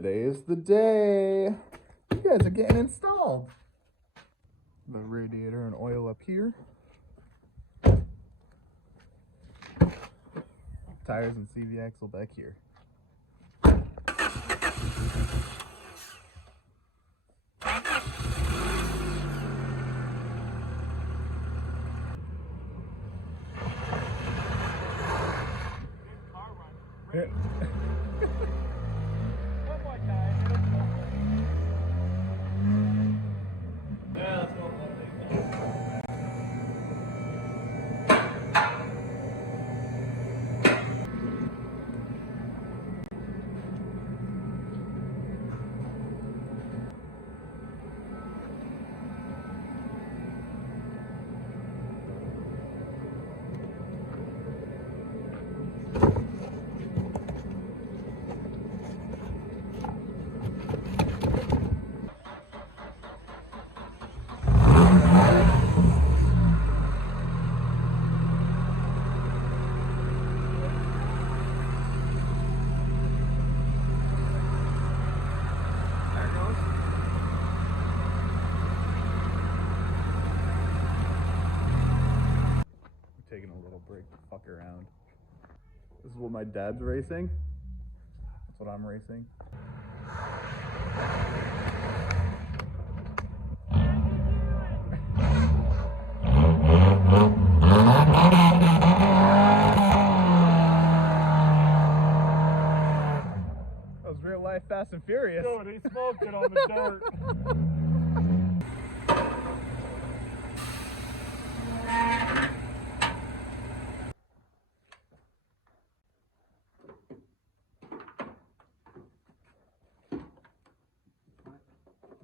Today is the day. You guys are getting installed. The radiator and oil up here. Tires and CV axle back here. Taking a little break to fuck around. This is what my dad's racing. That's what I'm racing. That was real life Fast and Furious. Dude, he smoked it on the dirt.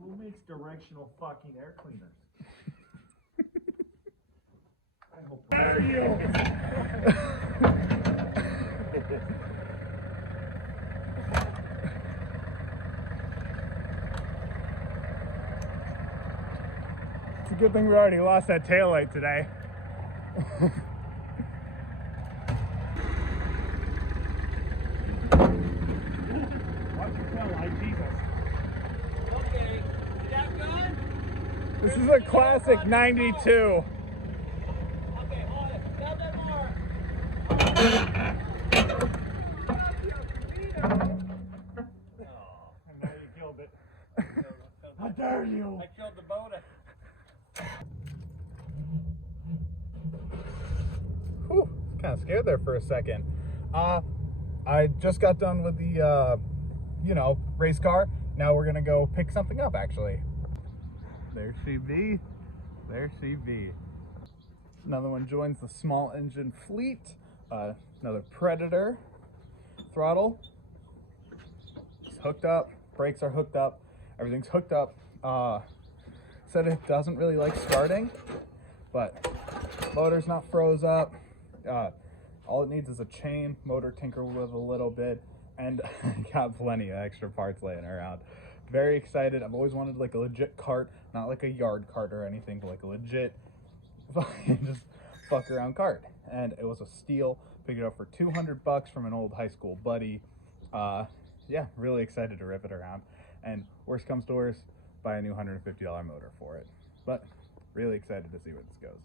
Who makes directional fucking air cleaners? I hope. There you. It's a good thing we already lost that taillight today. Watch your taillight, Jesus. Okay, is that good? This is a classic 92. Okay, hold it. Tell them more. And now you killed it. How dare you? I killed the boat. Whew, kind of scared there for a second. I just got done with the, race car. Now we're gonna go pick something up, actually. There she be. There she be. Another one joins the small engine fleet. Another Predator. Throttle. It's hooked up. Brakes are hooked up. Everything's hooked up. Said it doesn't really like starting, but motor's not froze up. All it needs is a chain, motor tinkered with a little bit, and got plenty of extra parts laying around. Very excited. I've always wanted like a legit cart, not like a yard cart or anything, but like a legit just fuck around cart. And it was a steal. Picked it up for $200 from an old high school buddy. Yeah, really excited to rip it around. And worst comes to worst, buy a new $150 motor for it. But really excited to see where this goes.